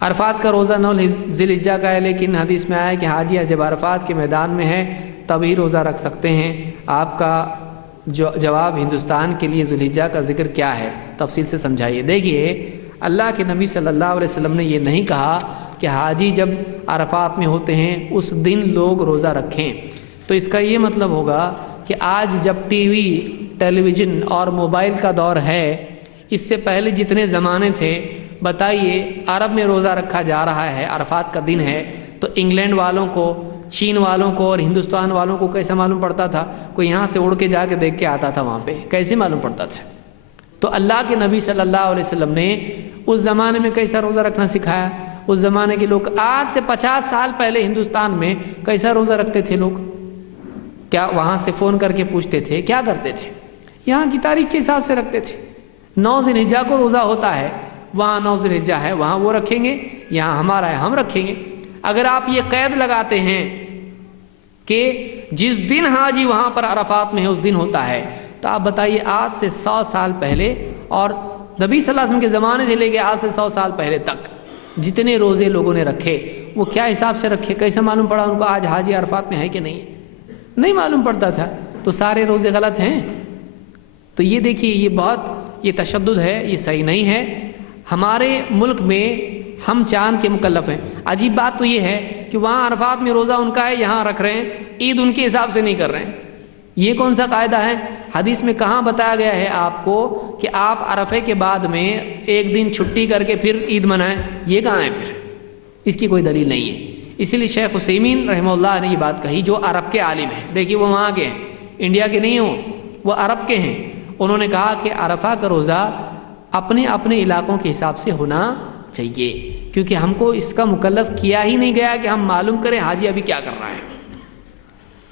عرفات کا روزہ 9 ذی الحجہ کا ہے، لیکن حدیث میں آیا کہ حاجی جب عرفات کے میدان میں ہے تبھی روزہ رکھ سکتے ہیں۔ آپ کا جواب ہندوستان کے لیے ذی الحجہ کا ذکر کیا ہے، تفصیل سے سمجھائیے۔ دیکھیے اللہ کے نبی صلی اللہ علیہ وسلم نے یہ نہیں کہا کہ حاجی جب عرفات میں ہوتے ہیں اس دن لوگ روزہ رکھیں، تو اس کا یہ مطلب ہوگا کہ آج جب ٹیلی ویژن اور موبائل کا دور ہے، اس سے پہلے جتنے زمانے تھے بتائیے عرب میں روزہ رکھا جا رہا ہے، عرفات کا دن ہے، تو انگلینڈ والوں کو، چین والوں کو اور ہندوستان والوں کو کیسا معلوم پڑتا تھا؟ کوئی یہاں سے اڑ کے جا کے دیکھ کے آتا تھا وہاں پہ، کیسے معلوم پڑتا تھا؟ تو اللہ کے نبی صلی اللہ علیہ وسلم نے اس زمانے میں کیسا روزہ رکھنا سکھایا؟ اس زمانے کے لوگ آج سے 50 سال پہلے ہندوستان میں کیسا روزہ رکھتے تھے لوگ؟ کیا وہاں سے فون کر کے پوچھتے تھے؟ کیا کرتے تھے؟ یہاں کی تاریخ کے حساب سے رکھتے تھے۔ 9 ذی الحجہ کو روزہ ہوتا ہے، وہاں 9 ذی الحجہ ہے، وہاں وہ رکھیں گے، یہاں ہمارا ہے ہم رکھیں گے۔ اگر آپ یہ قید لگاتے ہیں کہ جس دن حاجی وہاں پر عرفات میں ہے اس دن ہوتا ہے، تو آپ بتائیے آج سے 100 سال پہلے اور نبی صلی اللہ علیہ وسلم کے زمانے سے لے کے آج سے 100 سال پہلے تک جتنے روزے لوگوں نے رکھے وہ کیا حساب سے رکھے؟ کیسے معلوم پڑا ان کو آج حاجی عرفات میں ہے کہ نہیں معلوم پڑتا تھا؟ تو سارے روزے غلط ہیں۔ تو یہ دیکھیے یہ تشدد ہے، یہ صحیح نہیں ہے۔ ہمارے ملک میں ہم چاند کے مکلف ہیں۔ عجیب بات تو یہ ہے کہ وہاں عرفات میں روزہ ان کا ہے، یہاں رکھ رہے ہیں، عید ان کے حساب سے نہیں کر رہے ہیں۔ یہ کون سا قاعدہ ہے؟ حدیث میں کہاں بتایا گیا ہے آپ کو کہ آپ عرفے کے بعد میں ایک دن چھٹی کر کے پھر عید منائیں؟ یہ کہاں ہے پھر؟ اس کی کوئی دلیل نہیں ہے۔ اسی لیے شیخ عثیمین رحمہ اللہ نے یہ بات کہی، جو عرب کے عالم ہیں، دیکھیے وہ وہاں کے ہیں، انڈیا کے نہیں ہوں، وہ عرب کے ہیں، انہوں نے کہا کہ عرفہ کا روزہ اپنے علاقوں کے حساب سے ہونا چاہیے، کیونکہ ہم کو اس کا مکلف کیا ہی نہیں گیا کہ ہم معلوم کریں حاجی ابھی کیا کر رہا ہے۔